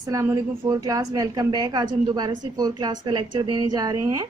السلام علیکم 4 class, welcome back. آج ہم دوبارہ سے 4 کلاس کا لیکچر دینے جا رہے ہیں۔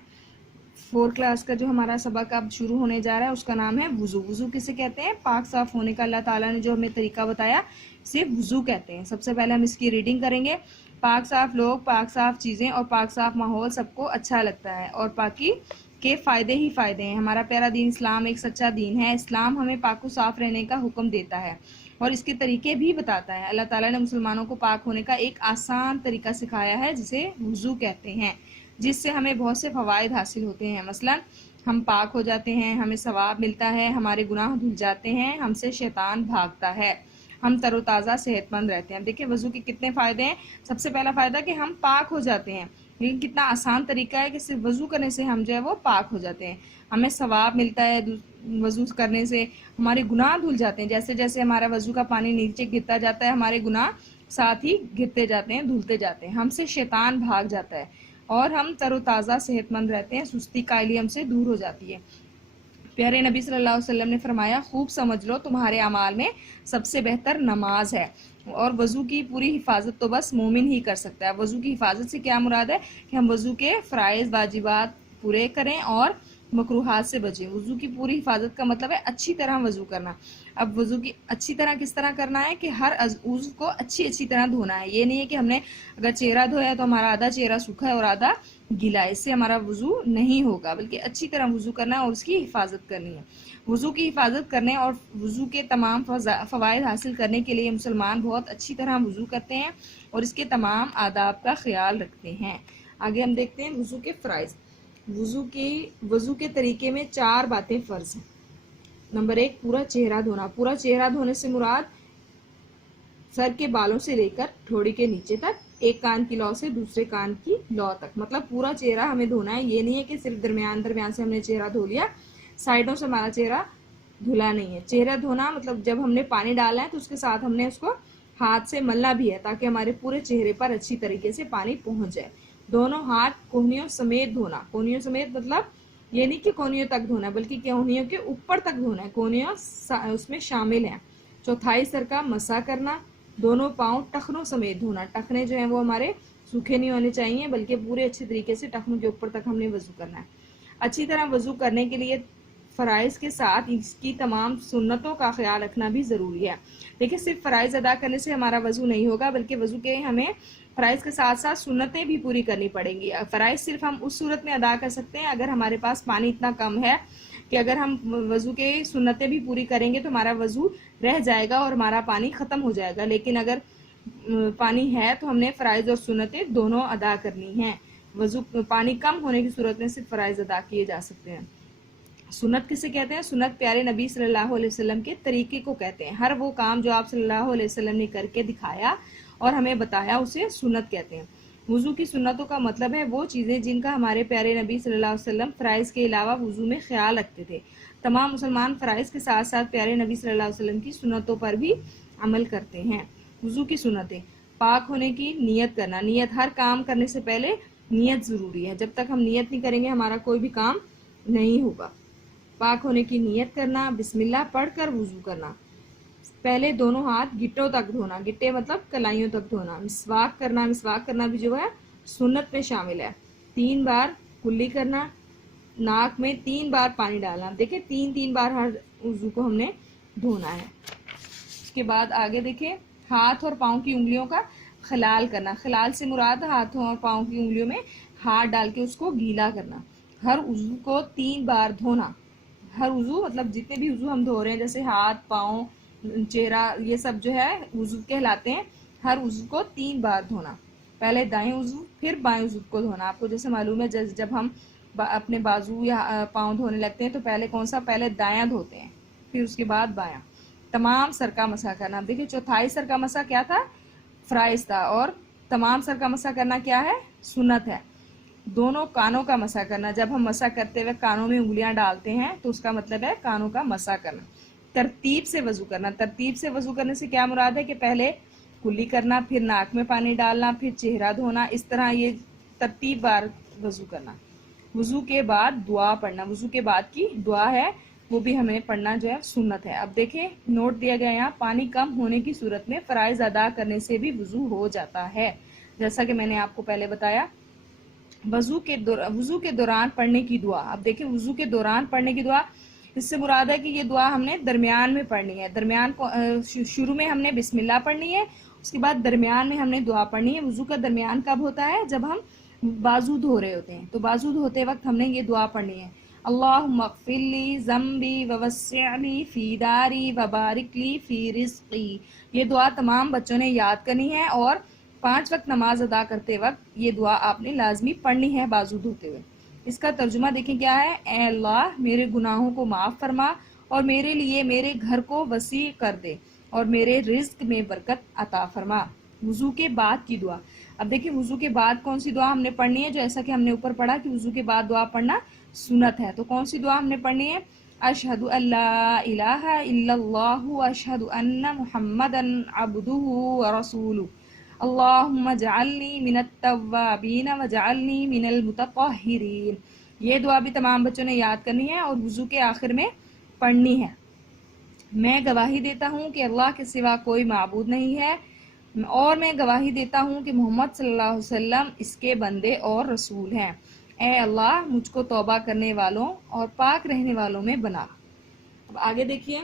4 کلاس کا جو ہمارا سبق اب شروع ہونے جا رہا ہے اس کا نام ہے وضو۔ وضو کسے کہتے ہیں؟ پاک صاف ہونے کا اللہ تعالیٰ نے جو ہمیں طریقہ بتایا اسے وضو کہتے ہیں۔ سب سے پہلے ہم اس کی ریڈنگ کریں گے۔ پاک صاف لوگ، پاک صاف چیزیں اور پاک صاف ماحول سب کو اچھا لگتا ہے، اور پاکی کے فائدے ہی فائدے ہیں۔ ہمارا پیارا دین اسلام ایک سچا دین ہے۔ اسلام ہمیں پاک و صاف رہنے کا حکم دیتا ہے اور اس کے طریقے بھی بتاتا ہے۔ اللہ تعالیٰ نے مسلمانوں کو پاک ہونے کا ایک آسان طریقہ سکھایا ہے جسے وضو کہتے ہیں، جس سے ہمیں بہت سے فوائد حاصل ہوتے ہیں۔ مثلا ہم پاک ہو جاتے ہیں، ہمیں ثواب ملتا ہے، ہمارے گناہ دھل جاتے ہیں، ہم سے شیطان بھاگتا ہے، ہم تر و تازہ صحت مند رہتے ہیں۔ دیکھیں وضو کے کتنے فائدے ہیں۔ سب سے پہلا فائدہ کہ ہم پاک ہو جاتے ہیں، لیکن کتنا آسان طریقہ ہے کہ صرف وضو کرنے سے ہم جو ہے وہ پاک ہو جاتے ہیں۔ ہمیں ثواب ملتا ہے وضو کرنے سے، ہمارے گناہ دھل جاتے ہیں۔ جیسے جیسے ہمارا وضو کا پانی نیچے گرتا جاتا ہے، ہمارے گناہ ساتھ ہی گرتے جاتے ہیں، دھلتے جاتے ہیں، ہم سے شیطان بھاگ جاتا ہے اور ہم تر و تازہ صحت مند رہتے ہیں، سستی کائلی ہم سے دور ہو جاتی ہے۔ پیارے نبی صلی اللہ علیہ وسلم نے فرمایا، خوب سمجھ لو تمہارے اعمال میں سب سے بہتر نماز ہے، اور وضو کی پوری حفاظت تو بس مومن ہی کر سکتا ہے۔ وضو کی حفاظت سے کیا مراد ہے کہ ہم وضو کے فرائض واجبات پورے کریں اور مکروہات سے بچیں۔ وضو کی پوری حفاظت کا مطلب ہے اچھی طرح وضو کرنا۔ اب وضو کی اچھی طرح کس طرح کرنا ہے کہ ہر عضو کو اچھی طرح دھونا ہے۔ یہ نہیں ہے کہ ہم نے اگر چہرہ دھویا تو ہمارا آدھا چہرہ سوکھا ہے اور آدھا گیلا ہے، اس سے ہمارا وضو نہیں ہوگا، بلکہ اچھی طرح وضو کرنا ہے اور اس کی حفاظت کرنی ہے۔ وضو کی حفاظت کرنے اور وضو کے تمام فوائد حاصل کرنے کے لیے مسلمان بہت اچھی طرح وضو کرتے ہیں اور اس کے تمام آداب کا خیال رکھتے ہیں۔ آگے ہم دیکھتے ہیں وضو کے فرائض۔ وضو کے طریقے میں 4 باتیں فرض ہیں۔ نمبر 1، پورا چہرہ دھونا۔ پورا چہرہ دھونے سے مراد سر کے بالوں سے لے کر ٹھوڑی کے نیچے تک، ایک کان کی لو سے دوسرے کان کی لو تک، مطلب پورا چہرہ ہمیں دھونا ہے۔ یہ نہیں ہے کہ صرف درمیان سے ہم نے چہرہ دھو لیا، سائڈوں سے ہمارا چہرہ دھلا نہیں ہے۔ چہرہ دھونا مطلب جب ہم نے پانی ڈالا ہے تو اس کے ساتھ ہم نے اس کو ہاتھ سے ملنا بھی ہے تاکہ ہمارے پورے چہرے پر اچھی طریقے سے پانی پہنچ جائے۔ دونوں ہاتھ کونیوں سمیت دھونا۔ کونیوں سمیت مطلب یہ نہیں کہ کونیوں تک دھونا بلکہ کونیوں کے اوپر تک دھونا ہے، کونیوں اس میں شامل ہیں۔ چوتھائی سر کا مسح کرنا۔ دونوں پاؤں ٹخنوں سمیت دھونا۔ ٹخنے جو ہیں وہ ہمارے سوکھے نہیں ہونے چاہیے بلکہ پورے اچھے طریقے سے ٹخنوں کے اوپر تک ہم نے وضو کرنا ہے۔ اچھی طرح وضو کرنے کے لیے فرائض کے ساتھ اس کی تمام سنتوں کا خیال رکھنا بھی ضروری ہے۔ دیکھیں صرف فرائض ادا کرنے سے ہمارا وضو نہیں ہوگا بلکہ وضو کے ہمیں فرائض کے ساتھ ساتھ سنتیں بھی پوری کرنی پڑیں گی۔ فرائض صرف ہم اس صورت میں ادا کر سکتے ہیں اگر ہمارے پاس پانی اتنا کم ہے کہ اگر ہم وضو کے سنتیں بھی پوری کریں گے تو ہمارا وضو رہ جائے گا اور ہمارا پانی ختم ہو جائے گا، لیکن اگر پانی ہے تو ہم نے فرائض اور سنتیں دونوں ادا کرنی ہیں۔ وضو پانی کم ہونے کی صورت میں صرف فرائض ادا کیے جا سکتے ہیں۔ سنت کسے کہتے ہیں؟ سنت پیارے نبی صلی اللہ علیہ وسلم کے طریقے کو کہتے ہیں۔ ہر وہ کام جو آپ صلی اللہ علیہ وسلم نے کر کے دکھایا اور ہمیں بتایا اسے سنت کہتے ہیں۔ وضو کی سنتوں کا مطلب ہے وہ چیزیں جن کا ہمارے پیارے نبی صلی اللہ علیہ وسلم فرائض کے علاوہ وضو میں خیال رکھتے تھے۔ تمام مسلمان فرائض کے ساتھ ساتھ پیارے نبی صلی اللہ علیہ وسلم کی سنتوں پر بھی عمل کرتے ہیں۔ وضو کی سنتیں: پاک ہونے کی نیت کرنا۔ نیت ہر کام کرنے سے پہلے نیت ضروری ہے۔ جب تک ہم نیت نہیں کریں گے ہمارا کوئی بھی کام نہیں ہوگا۔ پاک ہونے کی نیت کرنا، بسم اللہ پڑھ کر وضو کرنا۔ پہلے دونوں ہاتھ گٹوں تک دھونا، گٹے مطلب کلائیوں تک دھونا۔ مسواک کرنا، مسواک کرنا بھی جو ہے سنت میں شامل ہے۔ 3 بار کلی کرنا، ناک میں 3 بار پانی ڈالنا۔ دیکھیں 3 بار ہر وضو کو ہم نے دھونا ہے۔ اس کے بعد آگے دیکھیں ہاتھ اور پاؤں کی انگلیوں کا خلال کرنا۔ خلال سے مراد ہاتھوں اور پاؤں کی انگلیوں میں ہاتھ ڈال کے اس کو گیلا کرنا۔ ہر عضو کو 3 بار دھونا۔ ہر عضو مطلب جتنے بھی عضو ہم دھو رہے ہیں جیسے ہاتھ، پاؤں، چہرہ، یہ سب جو ہے وضو کہلاتے ہیں۔ ہر عضو کو 3 بار دھونا۔ پہلے دائیں عضو پھر بائیں عضو کو دھونا۔ آپ کو جیسے معلوم ہے جب ہم اپنے بازو یا پاؤں دھونے لگتے ہیں تو پہلے کون سا؟ پہلے دایاں دھوتے ہیں پھر اس کے بعد بایاں۔ تمام سر کا مسح کرنا۔ دیکھیں چوتھائی سر کا مسح کیا تھا؟ فرائض تھا، اور تمام سر کا مسح کرنا کیا ہے؟ سنت ہے۔ دونوں کانوں کا مسح کرنا۔ جب ہم مسح کرتے ہوئے کانوں میں انگلیاں ڈالتے ہیں تو اس کا مطلب ہے کانوں کا مسح کرنا۔ ترتیب سے وضو کرنا۔ ترتیب سے وضو کرنے سے کیا مراد ہے کہ پہلے کلی کرنا، پھر ناک میں پانی ڈالنا، پھر چہرہ دھونا، اس طرح یہ ترتیب بار وضو کرنا۔ وضو کے بعد دعا پڑھنا۔ وضو کے بعد کی دعا ہے وہ بھی ہمیں پڑھنا جو ہے سنت ہے۔ اب دیکھیں نوٹ دیا گیا یہاں، پانی کم ہونے کی صورت میں فرائض ادا کرنے سے بھی وضو ہو جاتا ہے، جیسا کہ میں نے آپ کو پہلے بتایا۔ وضو کے دوران پڑھنے کی دعا، اب دیکھیں وضو کے دوران پڑھنے کی دعا، اس سے مراد ہے کہ یہ دعا ہم نے درمیان میں پڑھنی ہے۔ درمیان کو شروع میں ہم نے بسم اللہ پڑھنی ہے، اس کے بعد درمیان میں ہم نے دعا پڑھنی ہے۔ وضو کا درمیان کب ہوتا ہے؟ جب ہم بازو دھو رہے ہوتے ہیں، تو بازو دھوتے وقت ہم نے یہ دعا پڑھنی ہے، اللہم اغفر لی ذنبی ووسع لی فی داری وبارک لی فی رزقی۔ یہ دعا تمام بچوں نے یاد کرنی ہے، اور 5 وقت نماز ادا کرتے وقت یہ دعا آپ نے لازمی پڑھنی ہے بازو دھوتے ہوئے۔ اس کا ترجمہ دیکھیں کیا ہے، اے اللہ میرے گناہوں کو معاف فرما اور میرے لیے میرے گھر کو وسیع کر دے اور میرے رزق میں برکت عطا فرما۔ وضو کے بعد کی دعا، اب دیکھیں وضو کے بعد کون سی دعا ہم نے پڑھنی ہے، جو ایسا کہ ہم نے اوپر پڑھا کہ وضو کے بعد دعا پڑھنا سنت ہے، تو کون سی دعا ہم نے پڑھنی ہے؟ اشہد ان لا الہ الا اللہ اشہد ان محمدا عبدہ ورسولہ اللہم اجعلنی من التوابین وجعلنی من المتطہرین۔ یہ دعا بھی تمام بچوں نے یاد کرنی ہے اور وضو کے آخر میں پڑھنی ہے۔ میں گواہی دیتا ہوں کہ اللہ کے سوا کوئی معبود نہیں ہے، اور میں گواہی دیتا ہوں کہ محمد صلی اللہ علیہ وسلم اس کے بندے اور رسول ہیں۔ اے اللہ مجھ کو توبہ کرنے والوں اور پاک رہنے والوں میں بنا۔ اب آگے دیکھیے،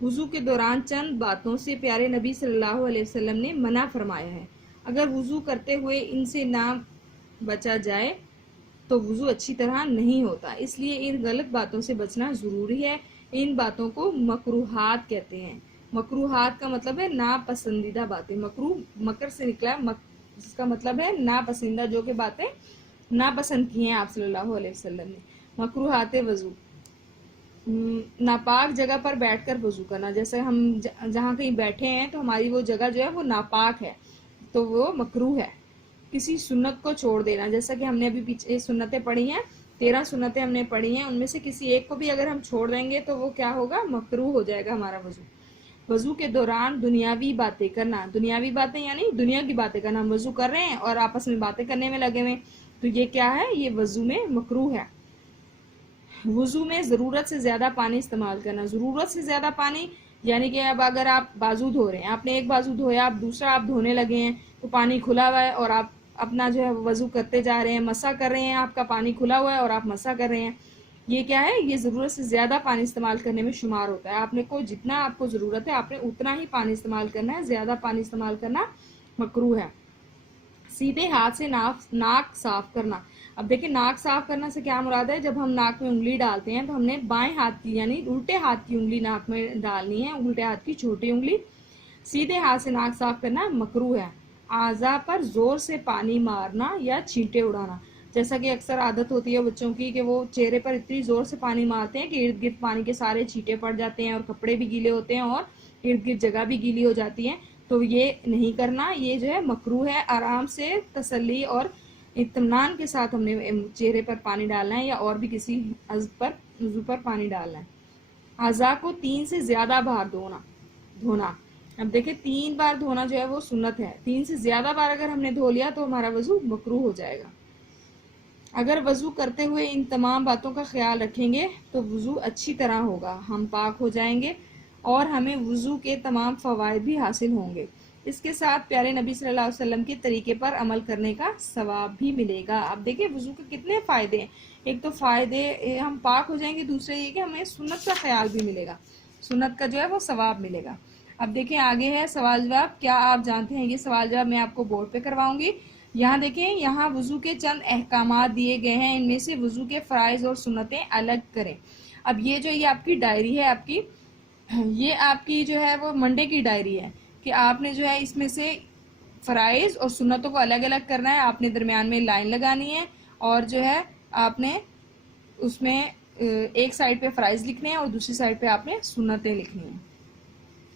وضو کے دوران چند باتوں سے پیارے نبی صلی اللہ علیہ وسلم نے منع فرمایا ہے، اگر وضو کرتے ہوئے ان سے نہ بچا جائے تو وضو اچھی طرح نہیں ہوتا، اس لیے ان غلط باتوں سے بچنا ضروری ہے۔ ان باتوں کو مکروہات کہتے ہیں۔ مکروہات کا مطلب ہے ناپسندیدہ باتیں، مکر سے نکلا جس کا مطلب ہے ناپسندیدہ، جو کہ باتیں ناپسند کی ہیں آپ صلی اللہ علیہ وسلم نے۔ مکروہات وضو، ناپاک جگہ پر بیٹھ کر وضو کرنا، جیسے ہم جہاں کہیں بیٹھے ہیں تو ہماری وہ جگہ جو ہے وہ ناپاک ہے تو وہ مکروہ ہے۔ کسی سنت کو چھوڑ دینا، جیسا کہ ہم نے ابھی پیچھے سنتیں پڑھی ہیں، 13 سنتیں ہم نے پڑھی ہیں، ان میں سے کسی ایک کو بھی اگر ہم چھوڑ دیں گے تو وہ کیا ہوگا؟ مکروہ ہو جائے گا ہمارا وضو۔ وضو کے دوران دنیاوی باتیں کرنا، دنیاوی باتیں یعنی دنیا کی باتیں کرنا، ہم وضو کر رہے ہیں اور آپس میں باتیں کرنے میں لگے ہوئے، تو یہ کیا ہے؟ یہ وضو میں مکروہ ہے۔ وضو میں ضرورت سے زیادہ پانی استعمال کرنا، ضرورت سے زیادہ پانی یعنی کہ اب اگر آپ بازو دھو رہے ہیں، آپ نے ایک بازو دھویا، آپ دوسرا آپ دھونے لگے ہیں تو پانی کھلا ہوا ہے اور آپ اپنا جو ہے وضو کرتے جا رہے ہیں، مسح کر رہے ہیں، آپ کا پانی کھلا ہوا ہے اور آپ مسح کر رہے ہیں، یہ کیا ہے؟ یہ ضرورت سے زیادہ پانی استعمال کرنے میں شمار ہوتا ہے۔ آپ نے کو جتنا آپ کو ضرورت ہے آپ نے اتنا ہی پانی استعمال کرنا ہے، زیادہ پانی استعمال کرنا مکروہ ہے۔ سیدھے ہاتھ سے ناک صاف کرنا، اب دیکھیں ناک صاف کرنا سے کیا مراد ہے؟ جب ہم ناک میں انگلی ڈالتے ہیں تو ہم نے بائیں ہاتھ کی یعنی الٹے ہاتھ کی انگلی ناک میں ڈالنی ہے، الٹے ہاتھ کی چھوٹی انگلی۔ سیدھے ہاتھ سے ناک صاف کرنا مکروہ ہے۔ اعضاء پر زور سے پانی مارنا یا چھینٹے اڑانا، جیسا کہ اکثر عادت ہوتی ہے بچوں کی کہ وہ چہرے پر اتنی زور سے پانی مارتے ہیں کہ ارد گرد پانی کے سارے چھینٹے پڑ جاتے ہیں اور کپڑے بھی گیلے ہوتے ہیں اور ارد گرد جگہ بھی گیلی ہو جاتی ہے، تو یہ نہیں کرنا، یہ جو ہے مکروہ ہے۔ آرام سے تسلی اور اطمینان کے ساتھ ہم نے چہرے پر پانی ڈالنا ہے یا اور بھی کسی عضو پر پانی ڈالنا ہے۔ اعضاء کو 3 سے زیادہ بار دھونا، اب دیکھیں 3 بار دھونا جو ہے وہ سنت ہے، 3 سے زیادہ بار اگر ہم نے دھو لیا تو ہمارا وضو مکروہ ہو جائے گا۔ اگر وضو کرتے ہوئے ان تمام باتوں کا خیال رکھیں گے تو وضو اچھی طرح ہوگا، ہم پاک ہو جائیں گے اور ہمیں وضو کے تمام فوائد بھی حاصل ہوں گے۔ اس کے ساتھ پیارے نبی صلی اللہ علیہ وسلم کے طریقے پر عمل کرنے کا ثواب بھی ملے گا۔ اب دیکھیں وضو کے کتنے فائدے ہیں، ایک تو فائدے ہم پاک ہو جائیں گے، دوسرے یہ کہ ہمیں سنت کا خیال بھی ملے گا، سنت کا جو ہے وہ ثواب ملے گا۔ اب دیکھیں آگے ہے سوال جواب، کیا آپ جانتے ہیں؟ یہ سوال جواب میں آپ کو بورڈ پہ کرواؤں گی۔ یہاں دیکھیں، یہاں وضو کے چند احکامات دیے گئے ہیں، ان میں سے وضو کے فرائض اور سنتیں الگ کریں۔ اب یہ آپ کی ڈائری ہے، یہ آپ کی جو ہے وہ منڈے کی ڈائری ہے کہ آپ نے جو ہے اس میں سے فرائض اور سنتوں کو الگ الگ کرنا ہے، آپ نے درمیان میں لائن لگانی ہے اور جو ہے آپ نے اس میں ایک سائڈ پہ فرائض لکھنے ہیں اور دوسری سائڈ پہ آپ نے سنتیں لکھنی ہیں۔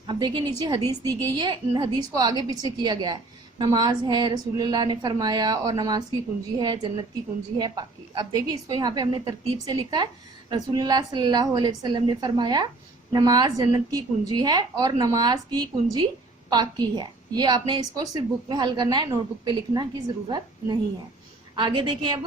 اب دیکھیں نیچے حدیث دی گئی ہے، حدیث کو آگے پیچھے کیا گیا ہے۔ نماز ہے، رسول اللہ نے فرمایا، اور نماز کی کنجی ہے، جنت کی کنجی ہے پاکی۔ اب دیکھیں اس کو یہاں پہ ہم نے ترتیب سے لکھا ہے۔ رسول اللہ صلی اللہ علیہ وسلم نے فرمایا نماز جنت کی کنجی ہے اور نماز کی کنجی پاکی ہے۔ یہ آپ نے اس کو صرف بک میں حل کرنا ہے، نوٹ بک پہ لکھنا کی ضرورت نہیں ہے۔ آگے دیکھیں اب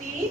3,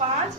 5,